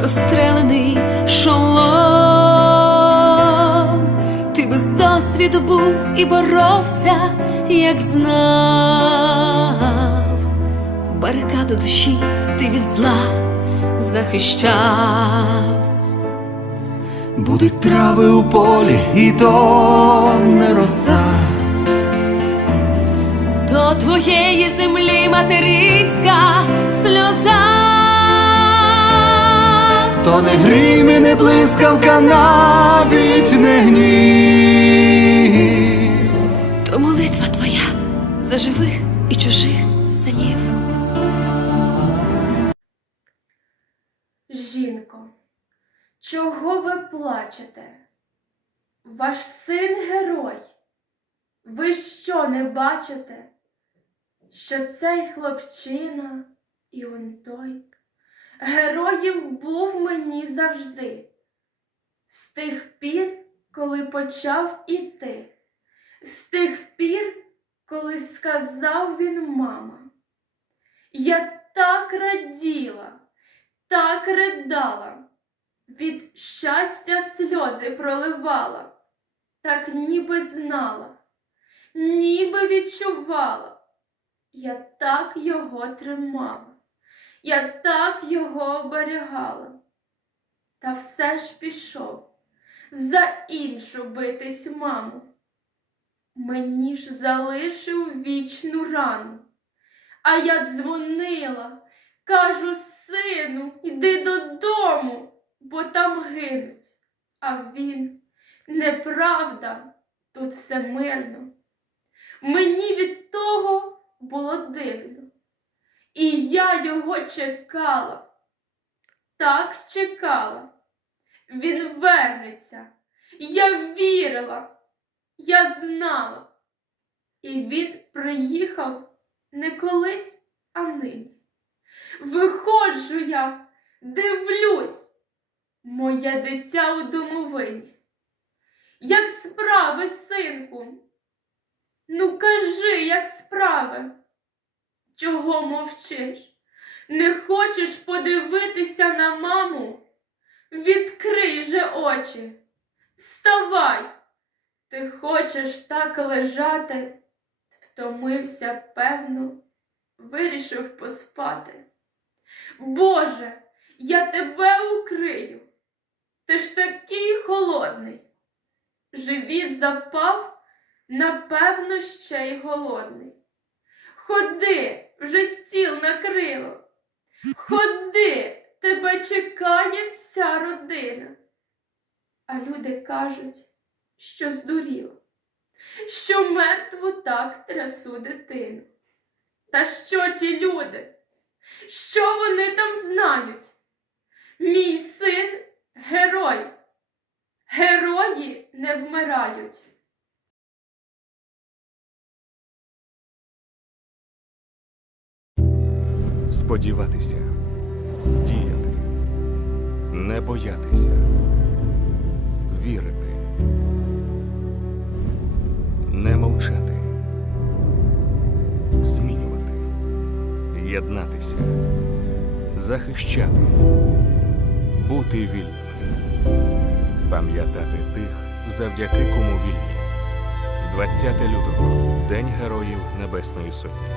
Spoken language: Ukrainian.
прострелений шолом. Ти без досвіду був і боровся, як знав. Барикаду душі ти від зла захищав. Будуть трави у полі, і то не роса. До твоєї землі материнська сльоза. То не грім і не блискавка, навіть не гнів. То молитва твоя за живих і чужих синів. Жінко, чого ви плачете? Ваш син герой. Ви що не бачите, що цей хлопчина і он той героєм був мені завжди, з тих пір, коли почав іти, з тих пір, коли сказав він мама. Я так раділа так ридала, від щастя сльози проливала, так ніби знала, ніби відчувала. Я так його тримала, я так його оберігала. Та все ж пішов за іншу битись маму. Мені ж залишив вічну рану, а я дзвонила. Кажу, сину, йди додому, бо там гинуть. А він неправда, тут все мирно. Мені від того було дивно. І я його чекала, так чекала. Він вернеться. Я вірила, я знала. І він приїхав не колись, а нині. Виходжу я, дивлюсь, моє дитя у домовині. Як справи, синку? Ну, кажи, як справи? Чого мовчиш? Не хочеш подивитися на маму? Відкрий же очі, вставай. Ти хочеш так лежати, втомився, певно, вирішив поспати. Боже, я тебе укрию. Ти ж такий холодний. Живіт запав, напевно, ще й голодний. Ходи, вже стіл накрило. Ходи, тебе чекає вся родина. А люди кажуть, що здуріло, що мертву так трясу дитину. Та що ті люди? Що вони там знають? Мій син герой. Герої не вмирають. Сподіватися, діяти, не боятися, вірити, не мовчати, змінювати, єднатися, захищати, бути вільними, пам'ятати тих, завдяки кому вільні. 20 лютого День Героїв Небесної Сотні.